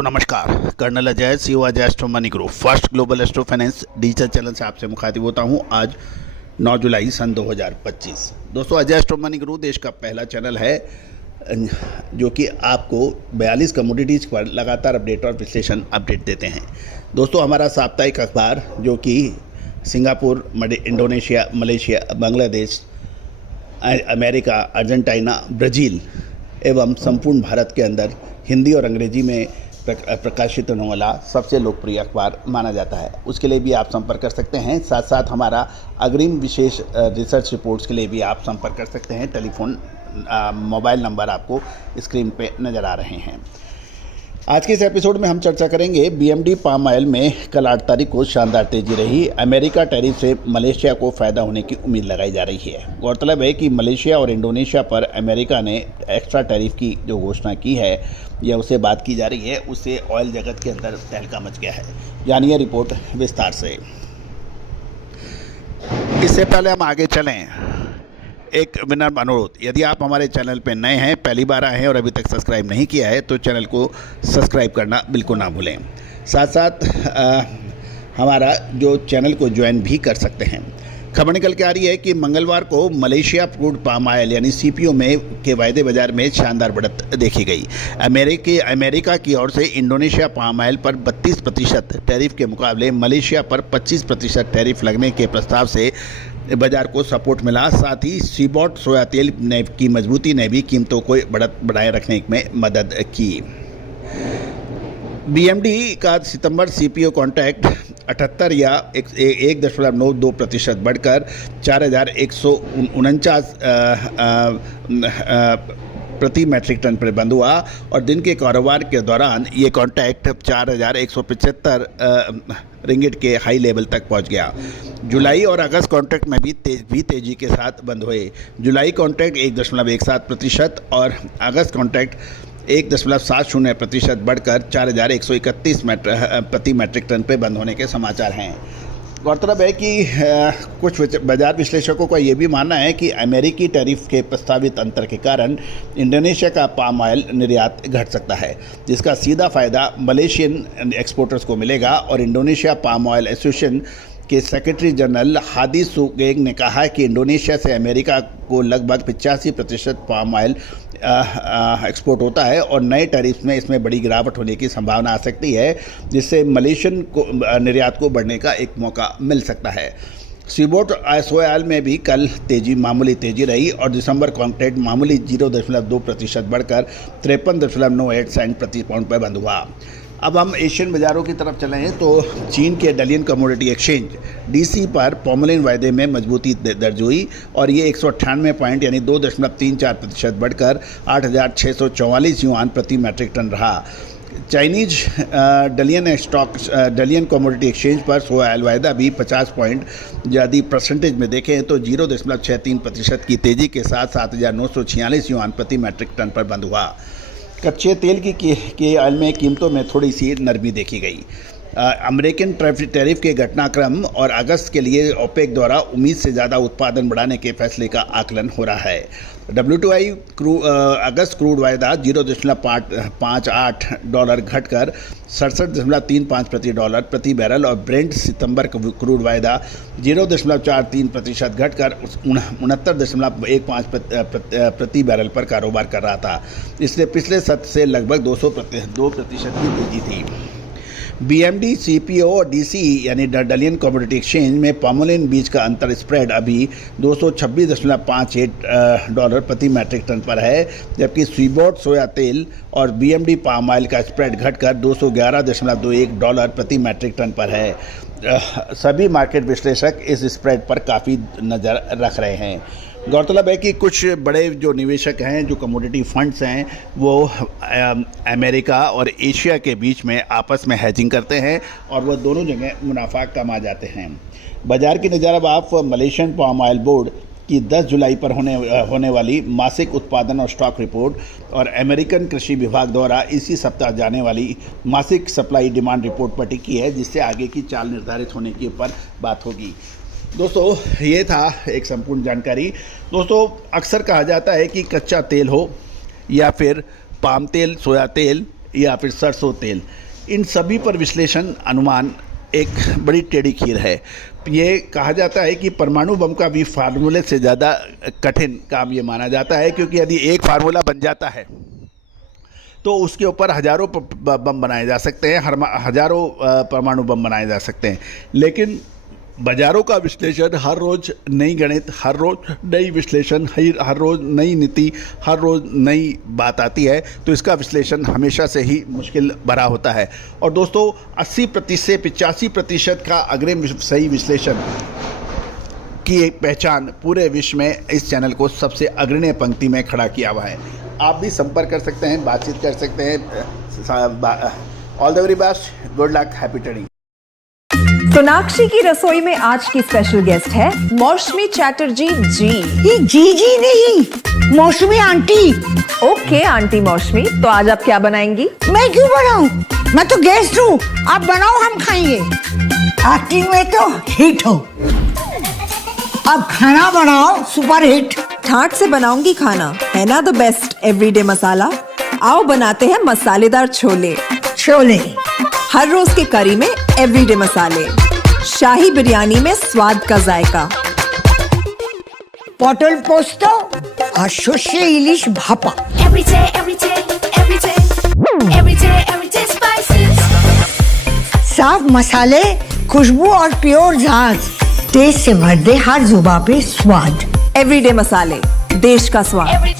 दोस्तों नमस्कार। Colonel Ajay, CEO Ajay astro money group first global astro finance digital channel से आपसे मुखातिब होता हूं। आज 9 जुलाई सन 2025। दोस्तों, अजय एस्ट्रो मनी ग्रुप देश का पहला चैनल है जो कि आपको 42 कमोडिटीज़ पर लगातार अपडेट और विश्लेषण अपडेट देते हैं। दोस्तों, हमारा साप्ताहिक अखबार जो कि Singapore, Indonesia, Malaysia, Bangladesh, America, Argentina, Brazil एवं संपूर्ण भारत के अंदर हिंदी और अंग्रेजी में प्रकाशित होने वाला सबसे लोकप्रिय अखबार माना जाता है। उसके लिए भी आप संपर्क कर सकते हैं। साथ साथ हमारा अग्रिम विशेष रिसर्च रिपोर्ट्स के लिए भी आप संपर्क कर सकते हैं। टेलीफोन मोबाइल नंबर आपको स्क्रीन पे नज़र आ रहे हैं। आज के इस एपिसोड में हम चर्चा करेंगे बीएमडी पाम ऑयल में कल 8 तारीख को शानदार तेजी रही। अमेरिका टैरिफ से मलेशिया को फ़ायदा होने की उम्मीद लगाई जा रही है। गौरतलब है कि मलेशिया और इंडोनेशिया पर अमेरिका ने एक्स्ट्रा टैरिफ की जो घोषणा की है या उससे बात की जा रही है, उससे ऑयल जगत के अंदर तहलका मच गया है। जानिए रिपोर्ट विस्तार से। इससे पहले हम आगे चलें, एक विनम्र अनुरोध, यदि आप हमारे चैनल पर नए हैं, पहली बार आए हैं और अभी तक सब्सक्राइब नहीं किया है तो चैनल को सब्सक्राइब करना बिल्कुल ना भूलें। साथ साथ हमारा जो चैनल को ज्वाइन भी कर सकते हैं। खबर निकल के आ रही है कि मंगलवार को मलेशिया क्रूड पाम ऑयल यानी सीपीओ में के वायदे बाजार में शानदार बढ़त देखी गई। अमेरिका की ओर से इंडोनेशिया पाम ऑयल पर 32% टैरिफ के मुकाबले मलेशिया पर 25% टैरिफ लगने के प्रस्ताव से बाजार को सपोर्ट मिला। साथ ही सीबॉट सोया तेल की मजबूती ने भी कीमतों को बढ़ाए रखने में मदद की। बीएमडी का सितंबर सीपीओ कॉन्ट्रैक्ट 78 या 1.92% बढ़कर 4,149 प्रति मैट्रिक टन पर बंद हुआ और दिन के कारोबार के दौरान ये कॉन्ट्रैक्ट 4,175 रिंगिट के हाई लेवल तक पहुंच गया। जुलाई और अगस्त कॉन्ट्रैक्ट में भी तेजी के साथ बंद हुए। जुलाई कॉन्ट्रैक्ट 1.17% और अगस्त कॉन्ट्रैक्ट 1.70% बढ़कर 4,131 प्रति मैट्रिक टन पे बंद होने के समाचार हैं। गौरतलब है कि कुछ बाजार विश्लेषकों का ये भी मानना है कि अमेरिकी टैरिफ के प्रस्तावित अंतर के कारण इंडोनेशिया का पाम ऑयल निर्यात घट सकता है, जिसका सीधा फायदा मलेशियन एक्सपोर्टर्स को मिलेगा। और इंडोनेशिया पाम ऑयल एसोसिएशन के सेक्रेटरी जनरल हादी सुगेग ने कहा कि इंडोनेशिया से अमेरिका को लगभग 85% पाम ऑयल एक्सपोर्ट होता है और नए टैरिफ में इसमें बड़ी गिरावट होने की संभावना आ सकती है, जिससे मलेशियन को निर्यात को बढ़ने का एक मौका मिल सकता है। सीबोट सोयाल में भी कल मामूली तेजी रही और दिसंबर कॉन्ट्रैक्ट मामूली 0.2% बढ़कर 53.98 सेंट प्रति पाउंड पर बंद हुआ। अब हम एशियन बाज़ारों की तरफ चले हैं तो चीन के डलियन कमोडिटी एक्सचेंज डीसी पर पॉमलिन वायदे में मजबूती दर्ज हुई और ये 198 पॉइंट यानी 2.34% बढ़कर 8,644 युआन प्रति मैट्रिक टन रहा। चाइनीज डलियन कमोडिटी एक्सचेंज पर सोयाल वायदा भी 50 पॉइंट यदि परसेंटेज में देखें तो 0.63% की तेज़ी के साथ 7,946 युआन प्रति मैट्रिक टन पर बंद हुआ। कच्चे तेल की ऑयल में कीमतों में थोड़ी सी नरमी देखी गई। अमेरिकन टैरिफ के घटनाक्रम और अगस्त के लिए ओपेक द्वारा उम्मीद से ज़्यादा उत्पादन बढ़ाने के फैसले का आकलन हो रहा है। WTI अगस्त क्रूड वायदा $0.58 घटकर 67.35 प्रति डॉलर प्रति बैरल और ब्रेंट सितंबर क्रूड वायदा 0.43% घटकर 69.15 प्रति बैरल पर कारोबार कर रहा था। इसलिए पिछले सत्र से लगभग 2% की तेजी थी। बीएमडी सीपीओ और डीसी यानी डलियन कमोडिटी एक्सचेंज में पॉमलिन बीज का अंतर स्प्रेड अभी $226.58 प्रति मैट्रिक टन पर है, जबकि सीबॉट सोया तेल और बीएमडी पाम ऑयल का स्प्रेड घटकर $211.21 प्रति मैट्रिक टन पर है। सभी मार्केट विश्लेषक इस स्प्रेड पर काफ़ी नज़र रख रहे हैं। गौरतलब है कि कुछ बड़े जो निवेशक हैं, जो कमोडिटी फंड्स हैं, वो अमेरिका और एशिया के बीच में आपस में हेजिंग करते हैं और वह दोनों जगह मुनाफा कमा जाते हैं। बाजार की नज़र अब आप मलेशियन पाम ऑयल बोर्ड की 10 जुलाई पर होने वाली मासिक उत्पादन और स्टॉक रिपोर्ट और अमेरिकन कृषि विभाग द्वारा इसी सप्ताह जाने वाली मासिक सप्लाई डिमांड रिपोर्ट पर टिकी है, जिससे आगे की चाल निर्धारित होने के ऊपर बात होगी। दोस्तों, ये था एक संपूर्ण जानकारी। दोस्तों, अक्सर कहा जाता है कि कच्चा तेल हो या फिर पाम तेल, सोया तेल या फिर सरसों तेल, इन सभी पर विश्लेषण अनुमान एक बड़ी टेढ़ी खीर है। ये कहा जाता है कि परमाणु बम का भी फार्मूले से ज़्यादा कठिन काम ये माना जाता है, क्योंकि यदि एक फार्मूला बन जाता है तो उसके ऊपर हज़ारों बम बनाए जा सकते हैं, हज़ारों परमाणु बम बनाए जा सकते हैं। लेकिन बाज़ारों का विश्लेषण, हर रोज़ नई गणित, हर रोज़ नई विश्लेषण, हर रोज़ नई नीति, हर रोज़ नई बात आती है, तो इसका विश्लेषण हमेशा से ही मुश्किल भरा होता है। और दोस्तों 80% से 85% का अग्रिम सही विश्लेषण की एक पहचान पूरे विश्व में इस चैनल को सबसे अग्रणी पंक्ति में खड़ा किया हुआ है। आप भी संपर्क कर सकते हैं, बातचीत कर सकते हैं। All the very best, good luck, happy trading. Sonakshi की रसोई में आज की स्पेशल गेस्ट है मौसमी चैटर्जी जी। ये जी नहीं, मौसमी आंटी। ओके आंटी मौसमी, तो आज आप क्या बनाएंगी? मैं क्यों बनाऊं? मैं तो गेस्ट हूँ, आप बनाओ, हम खाएंगे। एक्टिंग में तो हिट हो, अब खाना बनाओ सुपर हिट। ठाट से बनाऊंगी खाना, है ना द बेस्ट एवरीडे मसाला। आओ बनाते हैं मसालेदार छोले। छोले हर रोज के करी में एवरीडे मसाले, शाही बिरयानी में स्वाद का जायका। पटल पोस्तो और सर्षे इलिश भापा। साफ मसाले, खुशबू और प्योर झांझ, टेस्ट से भर दे हर जुबान पे स्वाद। एवरीडे मसाले, देश का स्वाद।